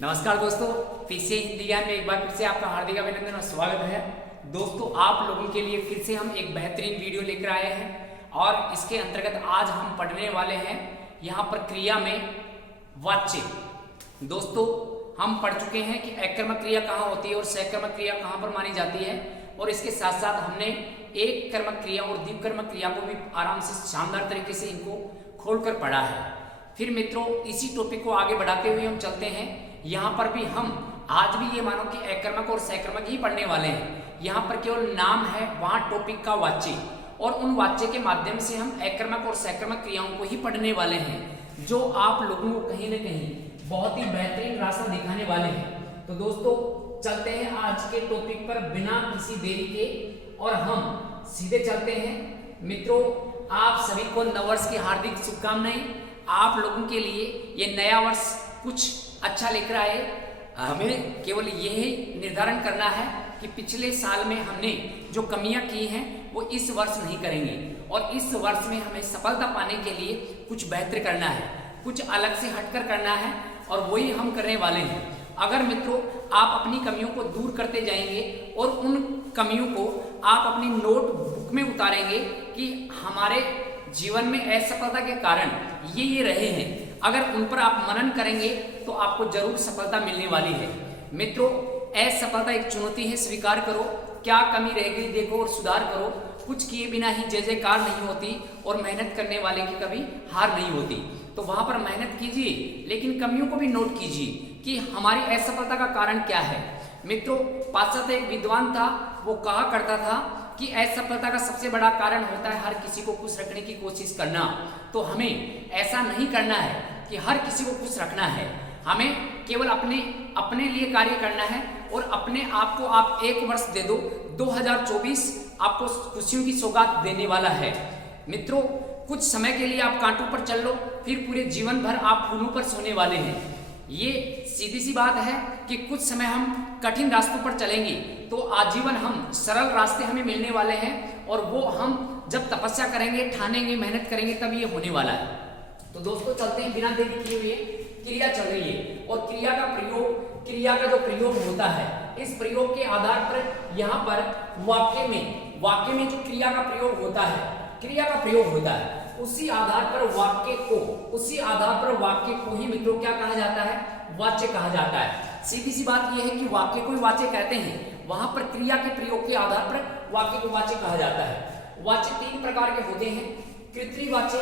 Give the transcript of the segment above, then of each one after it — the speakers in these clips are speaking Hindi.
नमस्कार दोस्तों, पीसीए हिंदी ज्ञान में एक बार फिर से आपका हार्दिक अभिनंदन और स्वागत है। दोस्तों, आप लोगों के लिए फिर से हम एक बेहतरीन वीडियो लेकर आए हैं और इसके अंतर्गत आज हम पढ़ने वाले हैं यहाँ पर क्रिया में वाच्य। दोस्तों, हम पढ़ चुके हैं कि एककर्मक क्रिया कहाँ होती है और सहकर्मक क्रिया कहाँ पर मानी जाती है, और इसके साथ साथ हमने एक कर्मक क्रिया और द्विकर्मक क्रिया को भी आराम से शानदार तरीके से इनको खोलकर पढ़ा है। फिर मित्रों, इसी टॉपिक को आगे बढ़ाते हुए हम चलते हैं। यहाँ पर भी हम आज भी ये मानो कि एककर्मक और सहकर्मक ही पढ़ने वाले हैं। यहाँ पर केवल नाम है, वहाँ टॉपिक का वाच्य, और उन वाच्य के माध्यम से हम एककर्मक और सहकर्मक क्रियाओं को ही पढ़ने वाले हैं, जो आप लोगों को कहीं न कहीं बहुत ही बेहतरीन रास्ता दिखाने वाले हैं। तो दोस्तों, चलते हैं आज के टॉपिक पर बिना किसी देरी के, और हम सीधे चलते हैं। मित्रों, आप सभी को नववर्ष की हार्दिक शुभकामनाएं। आप लोगों के लिए ये नया वर्ष कुछ अच्छा लेकर आए। हमें केवल यही निर्धारण करना है कि पिछले साल में हमने जो कमियां की हैं वो इस वर्ष नहीं करेंगे, और इस वर्ष में हमें सफलता पाने के लिए कुछ बेहतर करना है, कुछ अलग से हटकर करना है, और वही हम करने वाले हैं। अगर मित्रों आप अपनी कमियों को दूर करते जाएंगे और उन कमियों को आप अपनी नोटबुक में उतारेंगे कि हमारे जीवन में असफलता के कारण ये रहे हैं, अगर उन पर आप मनन करेंगे तो आपको जरूर सफलता मिलने वाली है। मित्रों, असफलता एक चुनौती है, स्वीकार करो। क्या कमी रह गई देखो और सुधार करो। कुछ किए बिना ही जय जयकार नहीं होती, और मेहनत करने वाले की कभी हार नहीं होती। तो वहां पर मेहनत कीजिए, लेकिन कमियों को भी नोट कीजिए कि हमारी असफलता का कारण क्या है। मित्रों, पाश्चात्य एक विद्वान था, वो कहा करता था कि असफलता का सबसे बड़ा कारण होता है हर किसी को खुश रखने की कोशिश करना। तो हमें ऐसा नहीं करना है कि हर किसी को खुश रखना है, हमें केवल अपने लिए कार्य करना है, और अपने आप को आप एक वर्ष दे दो। 2024 आपको खुशियों की सौगात देने वाला है। मित्रों, कुछ समय के लिए आप कांटों पर चल लो, फिर पूरे जीवन भर आप फूलों पर सोने वाले हैं। ये सीधी सी बात है कि कुछ समय हम कठिन रास्तों पर चलेंगे तो आजीवन हम सरल रास्ते हमें मिलने वाले हैं, और वो हम जब तपस्या करेंगे, ठानेंगे, मेहनत करेंगे, तब ये होने वाला है। तो दोस्तों, चलते हैं बिना देरी किए हुए। क्रिया चल रही है, और क्रिया का जो प्रयोग होता है, इस प्रयोग के आधार पर यहाँ पर वाक्य में जो क्रिया का प्रयोग होता है, उसी आधार पर वाक्य को ही मित्रों क्या कहा जाता है? वाच्य कहा जाता है। सीधी सी बात यह है कि वाक्य को वाच्य कहते हैं, वहां पर क्रिया के प्रयोग के आधार पर वाक्य को वाच्य कहा जाता है। वाच्य तीन प्रकार के होते हैं: कृत्रिवाच्य,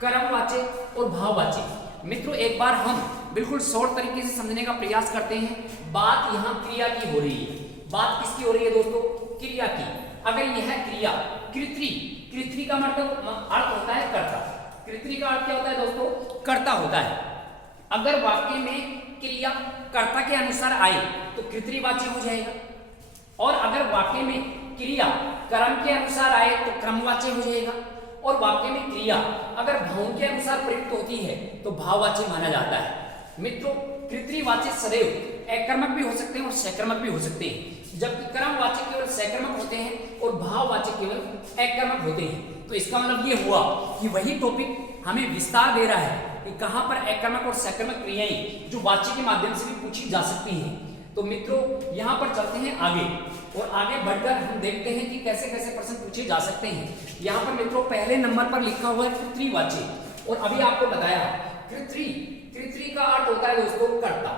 कर्मवाच्य और भाववाच्य। मित्रों, एक बार हम बिल्कुल शॉर्ट तरीके से समझने का प्रयास करते हैं। बात यहाँ क्रिया की हो रही है। बात किसकी हो रही है दोस्तों? क्रिया की। अगर यह क्रिया कृत्रि का मतलब अर्थ होता है कर्ता। कृत्रि का अर्थ क्या होता है दोस्तों? कर्ता होता है। अगर वाक्य में क्रिया कर्ता के अनुसार आए तो कृत्रिवाच्य हो जाएगा, और अगर वाक्य में क्रिया कर्म के अनुसार आए तो क्रमवाच्य हो जाएगा, और वाक्य में क्रिया अगर भावों के अनुसार प्रयुक्त होती है तो भाववाच्य माना जाता है। मित्रों, कृत्रिवाच्य सदैव एककर्मक भी हो सकते हैं और सहकर्मक भी हो सकते हैं, जबकि कर्मवाच्य केवल सहकर्मक होते हैं और भाववाच्य केवल एककर्मक होते हैं। तो इसका मतलब ये हुआ कि वही टॉपिक हमें विस्तार दे रहा है कि कहां पर एककर्मक और सहकर्मक क्रियाएं जो वाच्य के माध्यम से भी पूछी जा सकती हैं। तो मित्रों, यहां पर चलते हैं आगे, और आगे बढ़कर हम देखते हैं कि कैसे कैसे प्रश्न पूछे जा सकते हैं। यहाँ पर मित्रों पहले नंबर पर लिखा हुआ है कृत्रिवाच्य, और अभी आपको बताया कृत्रि का अर्थ होता है दोस्तों कर्ता।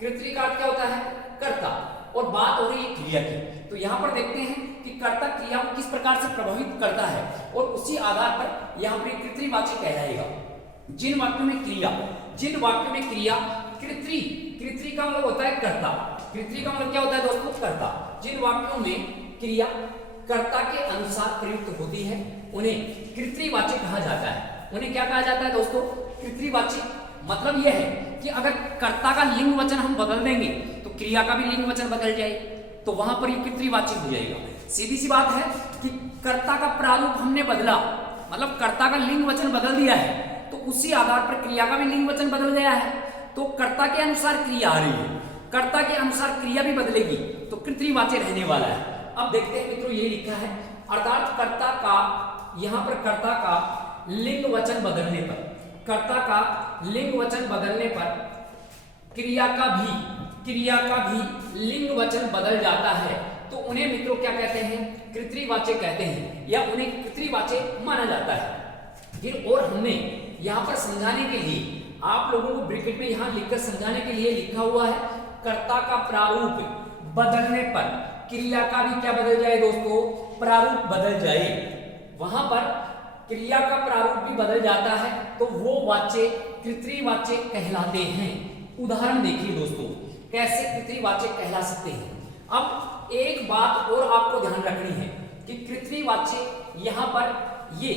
कृत्रि का अर्थ क्या होता है? कर्ता। और बात हो रही है क्रिया की। तो यहाँ पर देखते हैं कि कर्ता क्रिया को किस प्रकार से प्रभावित करता है, और उसी आधार पर यहाँ पर कृत्रिवाच्य कहलाएगा। जिन वाक्यों में क्रिया कृत्रि का मतलब होता है कर्ता। कृत्रि का मतलब क्या होता है दोस्तों? कर्ता। जिन वाक्यों में क्रिया कर्ता के अनुसार प्रयुक्त होती है उन्हें कृत्रिवाच्य कहा जाता है। उन्हें क्या कहा जाता है दोस्तों? कृत्रिवाच्य। मतलब यह है कि अगर कर्ता का लिंग वचन हम बदल देंगे तो क्रिया का भी लिंग वचन बदल जाए, तो वहां पर ये कृत्रिवाच्य हो जाएगा। सीधी सी बात है कि कर्ता का प्रारूप हमने बदला, मतलब कर्ता का लिंग वचन बदल दिया है, तो उसी आधार पर क्रिया का भी लिंग वचन बदल गया है। तो कर्ता के अनुसार क्रिया आ रही है, कर्ता के अनुसार क्रिया भी बदलेगी, तो कृत्रिवाच्य रहने वाला है। अब देखते हैं मित्रों, ये लिखा है अर्थात यहाँ पर कर्ता का लिंग वचन बदलने पर क्रिया का भी लिंग वचन बदल जाता है तो उन्हें मित्रों क्या कहते हैं, कृतवाच्य कहते हैं या उन्हें कृतवाच्य माना जाता है। फिर और हमने यहाँ पर समझाने के लिए आप लोगों को ब्रैकेट में यहाँ लिखकर समझाने के लिए लिखा हुआ है, कर्ता का प्रारूप बदलने पर क्रिया का भी क्या बदल जाए दोस्तों, प्रारूप बदल जाए। वहां पर क्रिया का प्रारूप भी बदल जाता है तो वो वाच्य कृतवाच्य कहलाते हैं। उदाहरण देखिए दोस्तों, कैसे कृतवाच्य कहला सकते हैं। अब एक बात और आपको ध्यान रखनी है कि कृतवाच्य यहाँ पर ये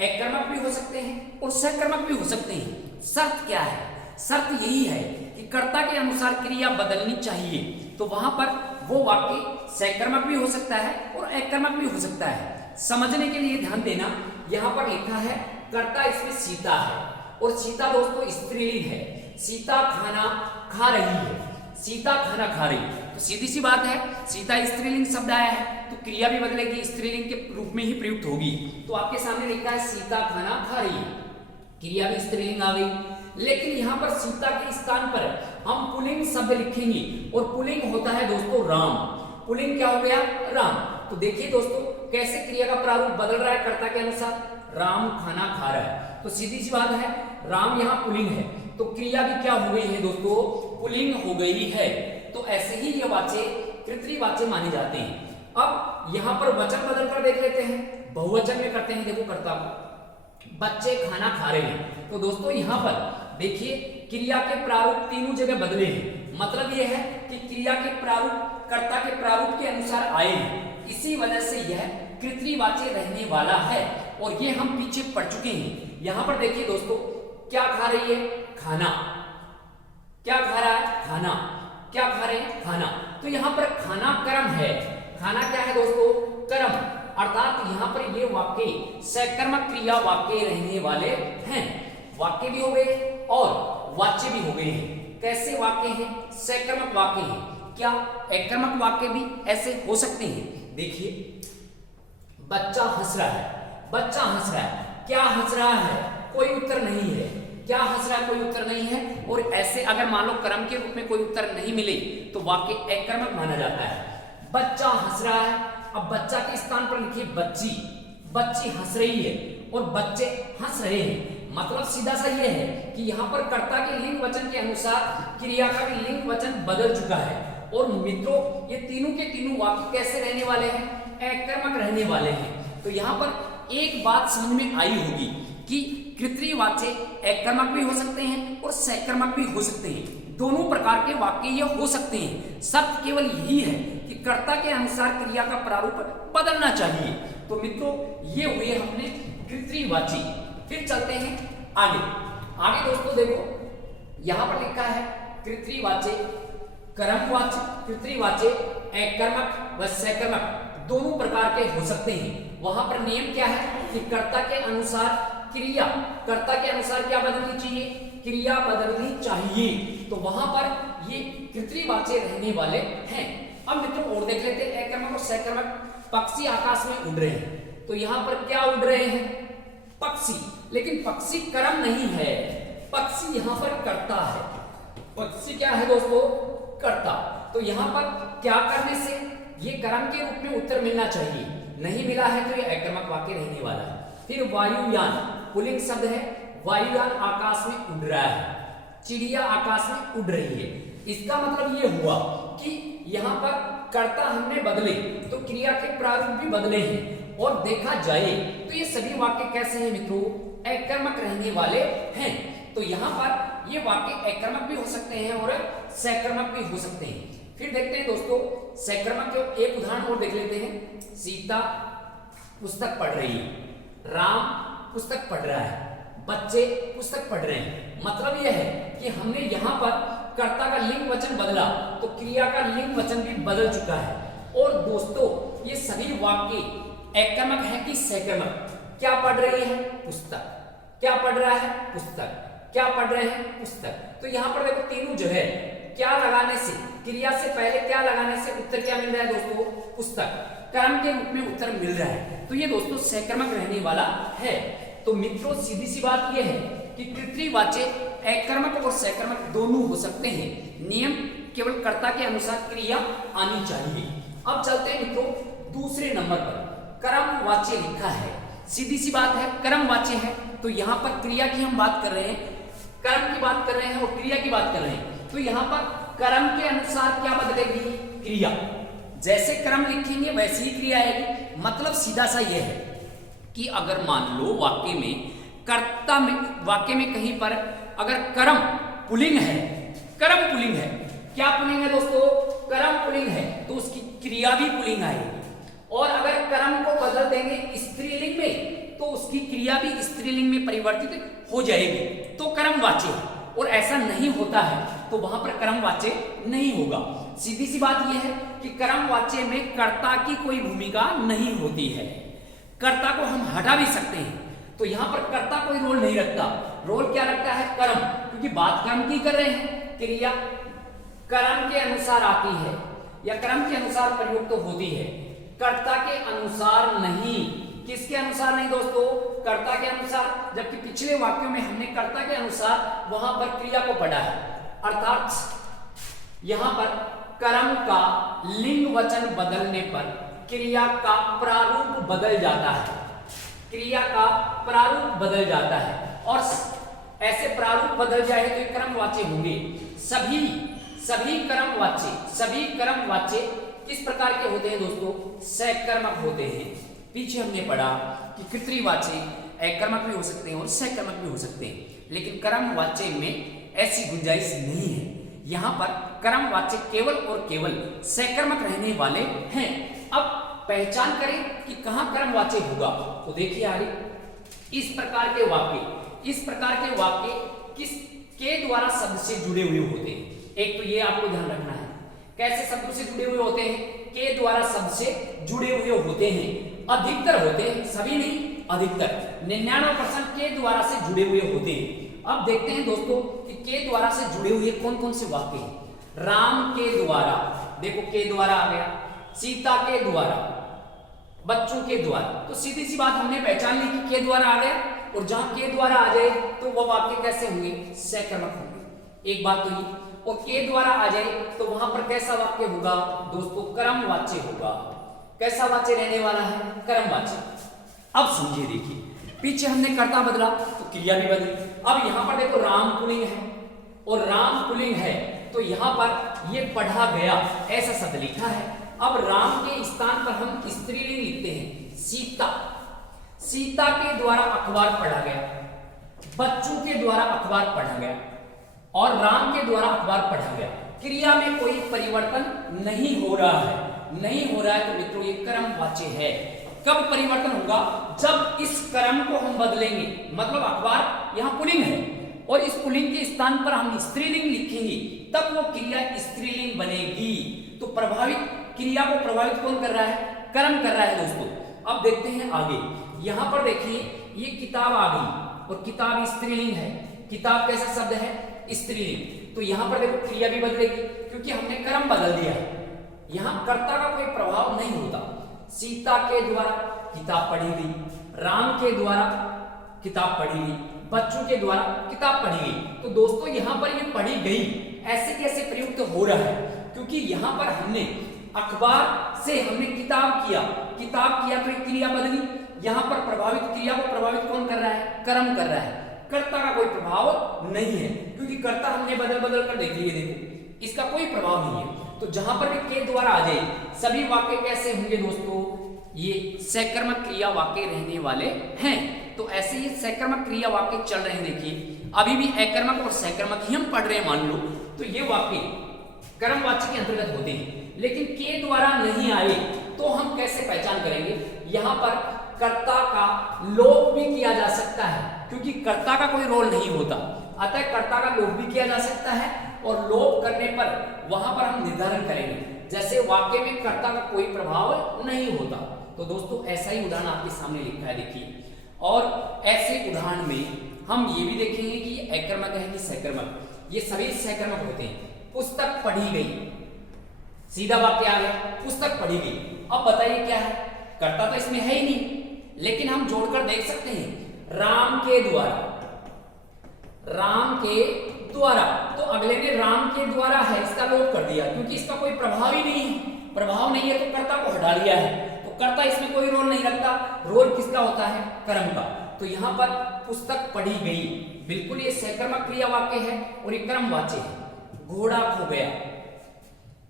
एकर्मक भी हो सकते हैं और सकर्मक भी हो सकते हैं। शर्त क्या है, शर्त यही है कि कर्ता के अनुसार क्रिया बदलनी चाहिए, तो वहां पर वो वाक्य सकर्मक भी हो सकता है और एकर्मक भी हो सकता है। समझने के लिए ध्यान देना, यहाँ पर लिखा है कर्ता इसमें सीता है और सीता दोस्तों स्त्रीलिंग है। सीता खाना खा रही है, सीता खाना खा रही है, तो सीधी सी बात है सीता स्त्रीलिंग शब्द आया है तो क्रिया भी बदलेगी, स्त्रीलिंग के रूप में ही प्रयुक्त होगी। तो आपके सामने लिखा है सीता खाना खा रही है, क्रिया भी स्त्रीलिंग आ गई। लेकिन यहाँ पर सीता के स्थान पर हम पुल्लिंग शब्द लिखेंगे और पुल्लिंग होता है दोस्तों राम। पुल्लिंग क्या हो गया, राम। तो देखिए दोस्तों कैसे क्रिया का प्रारूप बदल रहा है कर्ता के अनुसार, राम खाना खा रहा है, तो सीधी सी बात है राम यहाँ पुल्लिंग है तो क्रिया भी क्या हो गई है दोस्तों, पुल्लिंग हो गई है। तो ऐसे ही ये वाच्य कृतवाच्य माने जाते हैं। अब यहाँ पर वचन बदल कर देख लेते हैं, बहुवचन में करते हैं। देखो कर्ता को, बच्चे खाना खा रहे हैं, तो दोस्तों यहाँ पर देखिए क्रिया के प्रारूप तीनों जगह बदले हैं। मतलब यह है कि क्रिया के प्रारूप कर्ता के प्रारूप के अनुसार आए हैं, इसी वजह से यह कृतवाच्य रहने वाला है और ये हम पीछे पढ़ चुके हैं। यहाँ पर देखिए दोस्तों क्या खा रही है, खाना। क्या खा रहा है, खाना। क्या खा रहे हैं, खाना। तो यहाँ पर खाना कर्म है, खाना क्या है दोस्तों, कर्म। अर्थात यहाँ पर ये वाक्य सकर्मक क्रिया वाक्य रहने वाले हैं। वाक्य भी हो गए और वाच्य भी हो गए हैं। कैसे वाक्य हैं, सकर्मक वाक्य हैं। क्या एकर्मक वाक्य भी ऐसे हो सकते हैं। देखिए बच्चा हंस रहा है, बच्चा हंस रहा है, क्या हंस रहा है, कोई उत्तर नहीं है। क्या हंस रहा है, कोई उत्तर नहीं है। और ऐसे अगर मान लो कर्म के रूप में कोई उत्तर नहीं मिले तो वाक्य एकर्मक माना जाता है। बच्चा हंस रहा है, अब बच्चा के स्थान पर लिखिए बच्ची। बच्ची हंस रही है और बच्चे हंस रहे हैं। मतलब सीधा सा ये है कि यहाँ पर कर्ता के लिंग वचन के अनुसार क्रिया का भी लिंग वचन बदल चुका है। और मित्रों ये तीनों के तीनों वाक्य कैसे रहने वाले हैं, एकर्मक रहने वाले हैं। तो यहाँ पर एक बात समझ में आई होगी कि कृतवाच्य एकर्मक भी हो सकते हैं और सकर्मक भी हो सकते हैं। दोनों प्रकार के वाक्य ये हो सकते हैं। शर्त केवल यही है कि कर्ता के अनुसार क्रिया का प्रारूप बदलना चाहिए। तो मित्रों ये हुए हमने कृतवाच्य। फिर चलते हैं आगे। आगे दोस्तों देखो यहाँ पर लिखा है कृतवाच्य, कर्मवाच्य, कृतवाच्य एकर्मक व सकर्मक दोनों प्रकार के हो सकते हैं। वहां पर नियम क्या है कि कर्ता के अनुसार क्रिया, कर्ता के अनुसार क्या बदलनी चाहिए, क्रिया बदलनी चाहिए। तो वहां पर ये कृतवाच्य रहने वाले हैं। अब मित्रों और देख लेते हैं एकर्मक और सकर्मक। पक्षी आकाश में उड़ रहे हैं, तो यहाँ पर क्या उड़ रहे हैं, पक्षी। लेकिन पक्षी कर्म नहीं है, पक्षी यहाँ पर कर्ता है। पक्षी क्या है दोस्तों, कर्ता। तो यहाँ पर क्या करने से ये कर्म के रूप में उत्तर मिलना चाहिए, नहीं मिला है तो ये एकर्मक वाक्य रहने वाला है। फिर वायुयान पुल्लिंग शब्द है, वायुयान आकाश में उड़ रहा है, चिड़िया आकाश में उड़ रही है। इसका मतलब ये हुआ कि यहाँ पर कर्ता हमने बदले तो क्रिया के प्रारूप भी बदले हैं। और देखा जाए तो ये सभी वाक्य कैसे हैं मित्रों, एकर्मक रहने वाले हैं। तो यहाँ पर ये वाक्य एकर्मक भी हो सकते हैं और सकर्मक भी हो सकते हैं। फिर देखते हैं दोस्तों सकर्मक के एक उदाहरण और देख लेते हैं। सीता पुस्तक पढ़ रही है, राम पुस्तक पढ़ रहा है, बच्चे पुस्तक पढ़ रहे हैं। मतलब यह है कि हमने यहाँ पर कर्ता का लिंग वचन बदला तो क्रिया का लिंग वचन भी बदल चुका है। और दोस्तों ये सभी वाक्य एकर्मक है कि सकर्मक। क्या पढ़ रही है, पुस्तक। क्या पढ़ रहा है, पुस्तक। क्या पढ़ रहे हैं, पुस्तक। तो यहाँ पर देखो तीनों जगह क्या लगाने से, क्रिया से पहले क्या लगाने से उत्तर क्या मिल रहा है दोस्तों, पुस्तक। कर्म के रूप में उत्तर मिल रहा है। तो ये दोस्तों सकर्मक रहने वाला है। तो मित्रों सीधी सी बात यह है कि कृतवाच्य एकर्मक और सकर्मक दोनों हो सकते हैं। नियम केवल कर्ता के अनुसार क्रिया आनी चाहिए। अब चलते हैं मित्रों दूसरे नंबर पर, कर्मवाच्य लिखा है। सीधी सी बात है, कर्मवाच्य है तो यहाँ पर क्रिया की हम बात कर रहे हैं, कर्म की बात कर रहे हैं और क्रिया की बात कर रहे हैं। तो यहाँ पर कर्म के अनुसार क्या बदलेगी? क्रिया। जैसे कर्म लिखेंगे वैसी ही क्रिया आएगी। मतलब सीधा सा यह है कि अगर मान लो वाक्य में कर्ता में, वाक्य में कहीं पर अगर कर्म पुल्लिंग है, कर्म पुल्लिंग है, क्या पुल्लिंग है दोस्तों? कर्म पुल्लिंग है तो उसकी क्रिया भी पुल्लिंग आएगी। और अगर कर्म को बदल देंगे स्त्रीलिंग में तो उसकी क्रिया भी स्त्रीलिंग में परिवर्तित हो जाएगी, तो कर्मवाच्य है। और ऐसा नहीं होता है तो वहां पर कर्मवाच्य नहीं होगा। सीधी सी बात यह है कि कर्मवाच्य में कर्ता की कोई भूमिका नहीं होती है। कर्ता को हम हटा भी सकते हैं, तो यहां पर कर्ता कोई रोल नहीं रखता। रोल क्या रखता है? कर्म, क्योंकि बात कर्म की कर रहे हैं। क्रिया कर्म के अनुसार आती है या कर्म के अनुसार प्रयुक्त तो होती है, कर्ता के अनुसार नहीं। किसके अनुसार नहीं दोस्तों? कर्ता के अनुसार। जबकि पिछले वाक्यों में हमने कर्ता के अनुसार वहां पर क्रिया को पढ़ा है, अर्थात यहां पर कर्म का लिंग वचन बदलने पर क्रिया का प्रारूप बदल जाता है। क्रिया का प्रारूप बदल जाता है और ऐसे प्रारूप बदल जाए तो ये कर्मवाच्य होंगे। सभी कर्मवाच्य किस प्रकार के होते हैं दोस्तों? सकर्मक होते हैं। पीछे हमने पढ़ा कि कर्तृवाच्य एकर्मक भी हो सकते हैं और सकर्मक भी हो सकते हैं, लेकिन कर्मवाच्य में ऐसी गुंजाइश नहीं है। यहाँ पर कर्मवाच्य केवल और केवल सकर्मक रहने वाले हैं। अब पहचान करें कि कहाँ कर्मवाच्य होगा, तो देखिए आगे इस प्रकार के वाक्य किसके द्वारा शब्द से जुड़े हुए होते हैं। एक तो ये आपको ध्यान रखना है, कैसे शब्दों से जुड़े हुए होते हैं? के द्वारा शब्द से जुड़े हुए होते हैं। अधिकतर होते हैं, सभी नहीं, अधिकतर 99% के द्वारा से जुड़े हुए होते हैं। अब देखते हैं दोस्तों कि के द्वारा से जुड़े हुए कौन कौन से वाक्य हैं। राम के द्वारा, देखो के द्वारा आ गया, सीता के द्वारा, बच्चों के द्वारा। तो सीधी सी बात हमने पहचान ली कि के द्वारा आ गया, और जहां के द्वारा आ जाए तो वह वाक्य कैसे होंगे? सकर्मक होंगे। एक बात तो ये, और के द्वारा आ जाए तो वहां पर कैसा वाक्य होगा दोस्तों? कर्मवाच्य होगा। कैसा वाच्य रहने वाला है? कर्मवाच्य। अब समझिए, देखिए पीछे हमने कर्ता बदला तो क्रिया भी बदली। अब यहां पर देखो राम पुल्लिंग है और राम पुल्लिंग है तो यहां पर ये पढ़ा गया ऐसा शब्द लिखा है। अब राम के स्थान पर हम स्त्रीलिंग लिखते हैं सीता। सीता के द्वारा अखबार पढ़ा गया, बच्चों के द्वारा अखबार पढ़ा गया और राम के द्वारा अखबार पढ़ा गया। क्रिया में कोई परिवर्तन नहीं हो रहा है, तो मित्रों ये कर्मवाच्य है। कब परिवर्तन होगा? जब इस कर्म को हम बदलेंगे। मतलब अखबार यहाँ पुल्लिंग है और इस पुल्लिंग के स्थान पर हम स्त्रीलिंग लिखेंगे, तब वो क्रिया स्त्रीलिंग बनेगी। तो क्रिया को प्रभावित कौन कर रहा है? कर्म कर रहा है दोस्तों। अब देखते हैं आगे, यहाँ पर देखिए ये किताब आ गई और किताब स्त्रीलिंग है। किताब कैसा शब्द है? स्त्रीलिंग। तो यहाँ पर देखो क्रिया भी बदलेगी क्योंकि हमने कर्म बदल दिया है। यहाँ कर्ता का कोई प्रभाव नहीं होता। सीता के द्वारा किताब पढ़ी गई, राम के द्वारा किताब पढ़ी गई, बच्चों के द्वारा किताब पढ़ी गई। तो दोस्तों यहाँ पर ये पढ़ी गई ऐसे कैसे प्रयुक्त हो रहा है? क्योंकि यहाँ पर हमने अखबार से हमने किताब किया तो एक क्रिया बदली। यहाँ पर क्रिया को प्रभावित कौन कर रहा है? कर्म कर रहा है। कर्ता का कोई प्रभाव नहीं है क्योंकि कर्ता हमने बदल कर देख लिए। देखो इसका कोई प्रभाव नहीं है। तो जहां पर भी के द्वारा आ जाए सभी वाक्य कैसे होंगे दोस्तों? ये सकर्मक क्रिया वाक्य रहने वाले हैं। तो ऐसे ही सकर्मक क्रिया वाक्य चल रहे हैं। देखिए अभी भी एकर्मक और सकर्मक ही हम पढ़ रहे हैं मान लो, तो ये वाक्य कर्मवाच्य के अंतर्गत होते हैं। लेकिन के द्वारा नहीं आए तो हम कैसे पहचान करेंगे? यहाँ पर कर्ता का लोप भी किया जा सकता है क्योंकि कर्ता का कोई रोल नहीं होता, अतः कर्ता का लोप भी किया जा सकता है और लोप करने पर वहां पर हम निर्धारण करेंगे। जैसे वाक्य में कर्ता का कोई प्रभाव नहीं होता। तो दोस्तों ऐसा ही उदाहरण आपके सामने लिखा है, देखिए। और ऐसे उदाहरण में हम ये भी देखेंगे कि एकर्मक है कि सकर्मक। ये सभी सकर्मक होते हैं। पुस्तक पढ़ी गई, सीधा वाक्य आ गया, पुस्तक पढ़ी गई। अब बताइए क्या है? कर्ता तो इसमें है ही नहीं, लेकिन हम जोड़कर देख सकते हैं राम के द्वारा राम के द्वारा, तो अगले ने राम के द्वारा है इसका लोप कर दिया, क्योंकि इसका कोई प्रभाव ही नहीं है, प्रभाव नहीं है तो कर्ता को हटा लिया है, तो कर्ता इसमें कोई रोल नहीं रखता, रोल किसका होता है, कर्म का। तो यहाँ पर पुस्तक पढ़ी गई, बिल्कुल ये सहकर्मक क्रिया वाक्य है और ये कर्मवाच्य है। घोड़ा खो गया,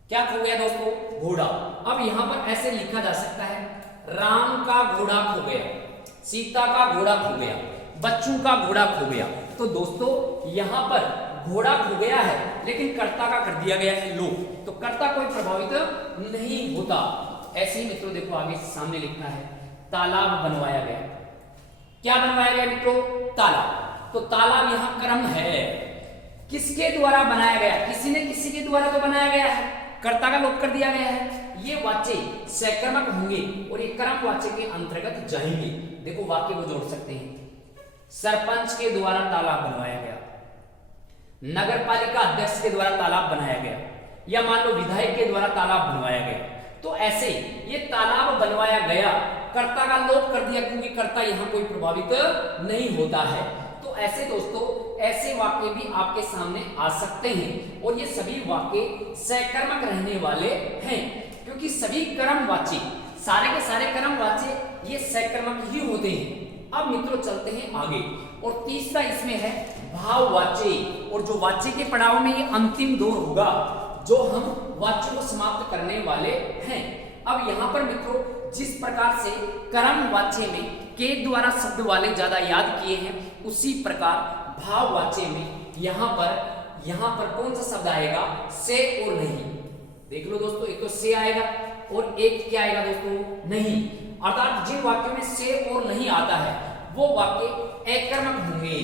क्या खो गया दोस्तों, घोड़ा। अब यहाँ पर ऐसे लिखा जा सकता है, राम का घोड़ा खो गया, सीता का घोड़ा खो गया, बच्चों का घोड़ा खो गया। तो दोस्तों यहाँ पर घोड़ा खो गया है लेकिन कर्ता का कर दिया गया है लोप, तो कर्ता कोई प्रभावित नहीं होता। ऐसे ही मित्रों देखो आगे सामने लिखा है, तालाब बनवाया गया, क्या बनवाया गया मित्रों, तालाब। तो तालाब यहाँ कर्म है, किसके द्वारा बनाया गया, किसी ने किसी के द्वारा तो बनाया गया है, कर्ता का लोप कर दिया गया है। ये वाच्य सहकर्मक होंगे और ये कर्म वाच्य के अंतर्गत जाएंगे। देखो वाक्य को जोड़ सकते हैं, सरपंच के द्वारा तालाब बनवाया गया, नगर पालिका अध्यक्ष के द्वारा तालाब बनाया गया, या मान लो विधायक के द्वारा तालाब बनवाया गया। तो ऐसे ये तालाब बनवाया गया, कर्ता का लोप कर दिया क्योंकि कर्ता यहाँ कोई प्रभावित नहीं होता है। तो ऐसे दोस्तों ऐसे वाक्य भी आपके सामने आ सकते हैं और ये सभी वाक्य सहकर्मक रहने वाले हैं, क्योंकि सभी कर्मवाची, सारे के सारे कर्मवाची ये सहकर्मक ही होते हैं। अब मित्रों चलते हैं आगे, और तीसरा इसमें है भाववाच्य, और जो वाच्य के पड़ाव में ये अंतिम दौर होगा जो हम वाच्य को समाप्त करने वाले हैं। अब यहाँ पर मित्रों जिस प्रकार से कर्मवाच्य में के द्वारा शब्द वाले ज्यादा याद किए हैं, उसी प्रकार भाववाच्य में यहाँ पर कौन सा शब्द आएगा, से और नहीं। देख लो दोस्तों, एक तो से आएगा और एक क्या आएगा दोस्तों, नहीं। अर्थात जिन वाक्यों में से और नहीं आता है वो वाक्य अकर्मक होंगे,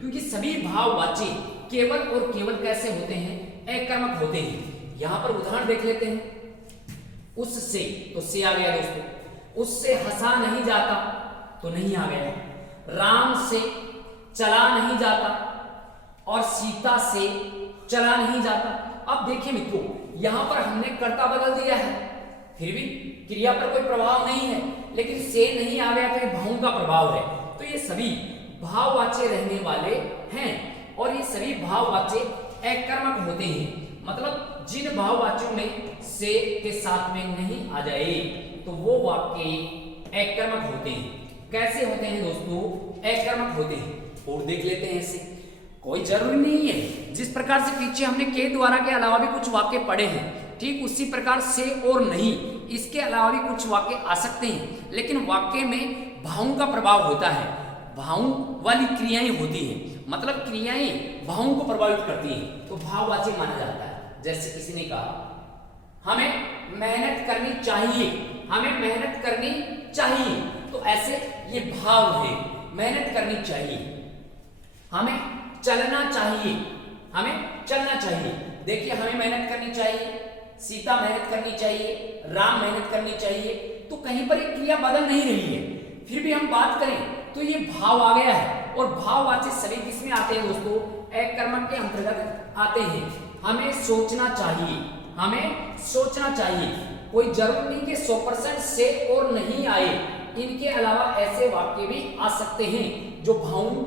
क्योंकि सभी भाववाच्य केवल और केवल कैसे होते हैं, अकर्मक होते हैं। यहां पर उदाहरण देख लेते हैं, उससे, तो से आ गया दोस्तों, उससे हंसा नहीं जाता, तो नहीं आ गया, राम से चला नहीं जाता और सीता से चला नहीं जाता। अब देखिए मित्रों यहां पर हमने कर्ता बदल दिया है, फिर भी क्रिया पर कोई प्रभाव नहीं है, लेकिन से नहीं आ गया तो भाव का प्रभाव है। तो ये सभी भाववाच्य रहने वाले हैं और ये सभी भाववाच्य अकर्मक होते हैं, मतलब जिन भाववाच्यों में से के साथ में नहीं आ जाए तो वो वाक्य अकर्मक होते हैं। कैसे होते हैं दोस्तों, अकर्मक होते हैं। और देख लेते हैं इसे, कोई जरूरी नहीं है, जिस प्रकार से पीछे हमने के द्वारा के अलावा भी कुछ वाक्य पढ़े हैं, ठीक उसी प्रकार से और नहीं इसके अलावा भी कुछ वाक्य आ सकते हैं, लेकिन वाक्य में भावों का प्रभाव होता है, भावों वाली क्रियाएं होती हैं, मतलब क्रियाएं भावों को प्रभावित करती हैं, तो भाववाच्य माना जाता है। जैसे किसी ने कहा हमें मेहनत करनी चाहिए, हमें मेहनत करनी चाहिए, तो ऐसे ये भाव है, मेहनत करनी चाहिए। हमें चलना चाहिए, हमें चलना चाहिए। देखिए हमें मेहनत करनी चाहिए, सीता मेहनत करनी चाहिए, राम मेहनत करनी चाहिए, तो कहीं पर एक क्रिया बदल नहीं रही है, फिर भी हम बात करें तो ये भाव आ गया है। और भाववाच्य सभी किसमें आते हैं दोस्तों, अकर्मक के अंतर्गत आते हैं। हमें सोचना चाहिए, हमें सोचना चाहिए, कोई जरूर नहीं कि 100% से और नहीं आए, इनके अलावा ऐसे वाक्य भी आ सकते हैं जो भावों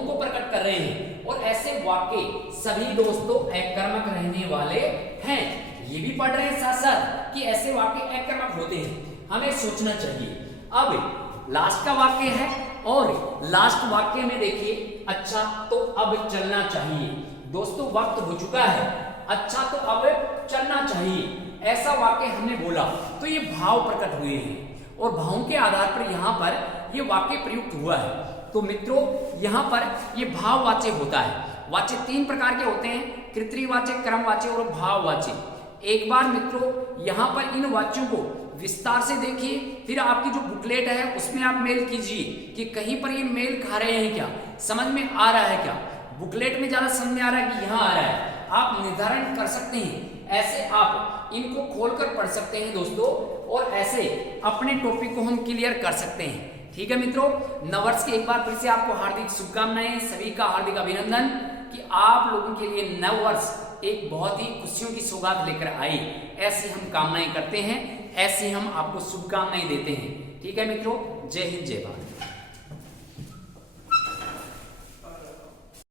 को प्रकट कर रहे हैं, और ऐसे वाक्य सभी दोस्तों अकर्मक रहने वाले हैं। ये भी पढ़ रहे हैं साथ साथ कि ऐसे वाक्य अकर्मक होते हैं, हमें सोचना चाहिए। अब लास्ट का वाक्य है और लास्ट वाक्य में देखिए, अच्छा तो अब चलना चाहिए। दोस्तों वक्त हो चुका है, अच्छा तो अब चलना चाहिए, ऐसा वाक्य हमने बोला तो ये भाव प्रकट हुए हैं और भावों के आधार पर यहाँ पर ये वाक्य प्रयुक्त हुआ है। तो मित्रों यहाँ पर ये भाववाच्य होता है। वाच्य तीन प्रकार के होते हैं, कृत्रिवाच्य, कर्मवाच्य और भाववाच्य। एक बार मित्रों यहाँ पर इन वाच्यों को विस्तार से देखिए, फिर आपकी जो बुकलेट है उसमें आप मेल कीजिए कि कहीं पर ये मेल खा रहे हैं क्या, समझ में आ रहा है क्या। बुकलेट में ज्यादा समझ में आ रहा है कि यहाँ आ रहा है, आप निर्धारण कर सकते हैं। ऐसे आप इनको खोलकर पढ़ सकते हैं दोस्तों, और ऐसे अपने टॉपिक को हम क्लियर कर सकते हैं। ठीक है मित्रों, नववर्ष की एक बार फिर से आपको हार्दिक शुभकामनाएं, सभी का हार्दिक अभिनंदन कि आप लोगों के लिए नववर्ष एक बहुत ही खुशियों की सौगात लेकर आई। ऐसी हम कामनाएं करते हैं, ऐसी हम आपको शुभकामनाएं देते हैं। ठीक है मित्रों, जय हिंद जय भारत।